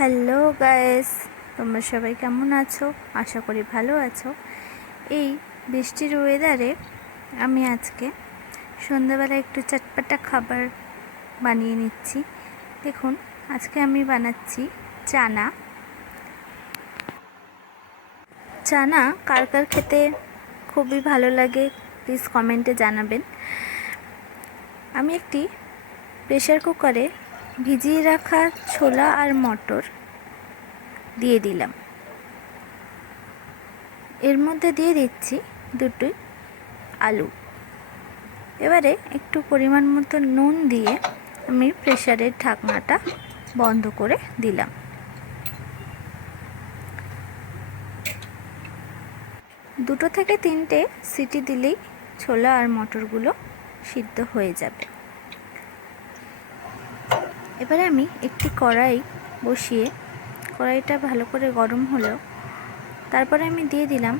Hello guys, তোমরা সবাই কেমন আছো? আশা করি ভালো আছো। এই বৃষ্টির ওয়েদারে আমি আজকে সন্ধ্যাবেলা একটু চটপটা খাবার বানিয়ে নিচ্ছি। দেখুন, আজকে আমি বানাচ্ছি চানা। চানা কার কার খেতে খুবই ভালো লাগে প্লিজ কমেন্টে জানাবেন। আমি একটি প্রেসার কুকারে ভিজিয়ে রাখা ছোলা আর মটর দিয়ে দিলাম। এর মধ্যে দিয়ে দিচ্ছি দুটি আলু। এবারে একটু পরিমাণ মতো নুন দিয়ে আমি প্রেসারের ঢাকনাটা বন্ধ করে দিলাম। দুটো থেকে তিনটে সিটি দিলেই ছোলা আর মটরগুলো সিদ্ধ হয়ে যাবে। এবারে আমি একটি কড়াই বসিয়ে কড়াইটা ভালো করে গরম হলো, তারপরে আমি দিয়ে দিলাম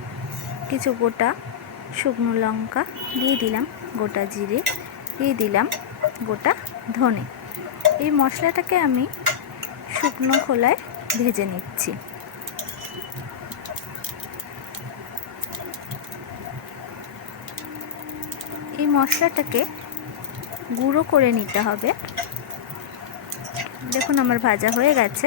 কিছু গোটা শুকনো লঙ্কা, দিয়ে দিলাম গোটা জিরে, দিয়ে দিলাম গোটা ধনে। এই মশলাটাকে আমি শুকনো খোলায় ভেজে নিচ্ছি। এই মশলাটাকে গুঁড়ো করে নিতে হবে। দেখুন আমার ভাজা হয়ে গেছে।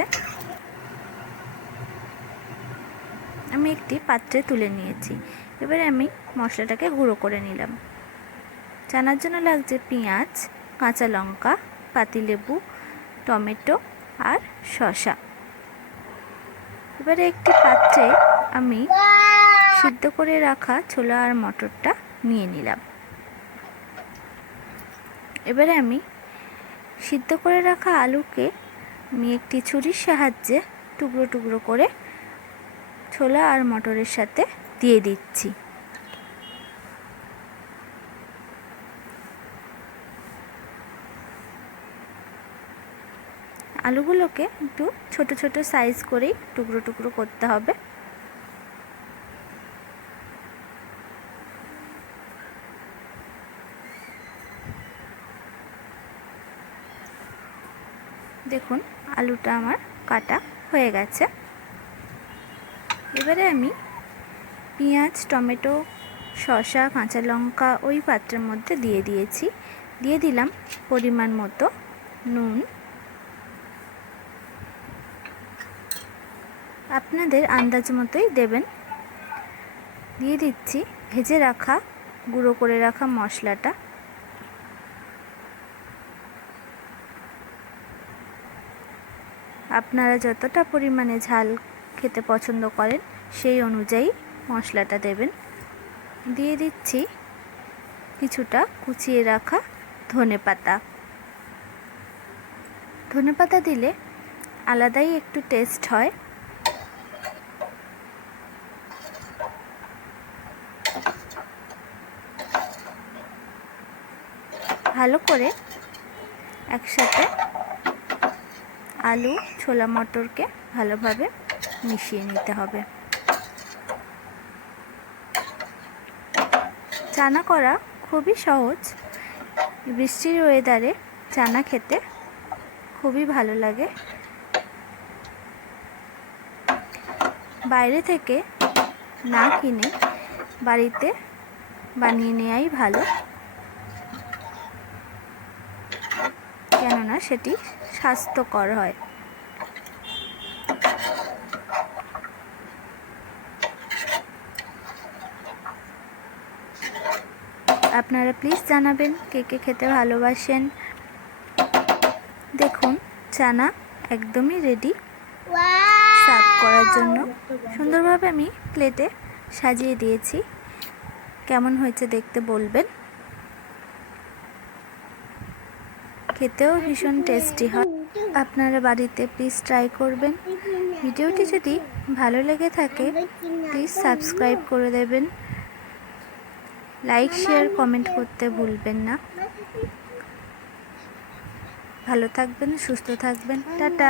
আমি একটি পাত্রে তুলে নিয়েছি। এবারে আমি মশলাটাকে গুঁড়ো করে নিলাম। চানার জন্য লাগছে পেঁয়াজ, কাঁচা লঙ্কা, পাতিলেবু, টমেটো আর শসা। এবারে একটি পাত্রে আমি সিদ্ধ করে রাখা ছোলা আর মটরটা নিয়ে নিলাম। এবারে আমি সিদ্ধ করে রাখা আলুকে আমি একটি ছুরির সাহায্যে টুকরো টুকরো করে ছোলা আর মটরের সাথে দিয়ে দিচ্ছি। আলুগুলোকে একটু ছোট ছোট সাইজ করেই টুকরো টুকরো করতে হবে। দেখুন আলুটা আমার কাটা হয়ে গেছে। এবারে আমি পেঁয়াজ, টমেটো, শসা, কাঁচা লঙ্কা ওই পাত্রের মধ্যে দিয়ে দিয়েছি। দিয়ে দিলাম পরিমাণ মতো নুন। আপনাদের আন্দাজ মতোই দেবেন। দিয়ে দিচ্ছি ভেজে রাখা গুঁড়ো করে রাখা মশলাটা। আপনারা যতটা পরিমাণে ঝাল খেতে পছন্দ করেন সেই অনুযায়ী মশলাটা দেবেন। দিয়ে দিচ্ছি কিছুটা কুচিয়ে রাখা ধনেপাতা। ধনেপাতা দিলে আলাদাই একটু টেস্ট হয়। ভালো করে একসাথে আলু, ছোলা, মটরকে ভালোভাবে মিশিয়ে নিতে হবে। চানা করা খুবই সহজ। বৃষ্টির ওয়েদারে চানা খেতে খুবই ভালো লাগে। বাইরে থেকে না কিনে বাড়িতে বানিয়ে নেওয়াই ভালো, কেননা সেটি স্বাস্থ্যকর হয়। আপনারা প্লিজ জানাবেন কে কে খেতে ভালোবাসেন। দেখুন চানা একদমই রেডি সার্ভ করার জন্য। সুন্দরভাবে আমি প্লেটে সাজিয়ে দিয়েছি। কেমন হয়েছে দেখতে বলবেন। খেতেও ভীষণ টেস্টি হয়। আপনারা বাড়িতে প্লিজ ট্রাই করবেন। ভিডিওটি যদি ভালো লেগে থাকে প্লিজ সাবস্ক্রাইব করে দেবেন। লাইক, শেয়ার, কমেন্ট করতে ভুলবেন না। ভালো থাকবেন, সুস্থ থাকবেন। টাটা।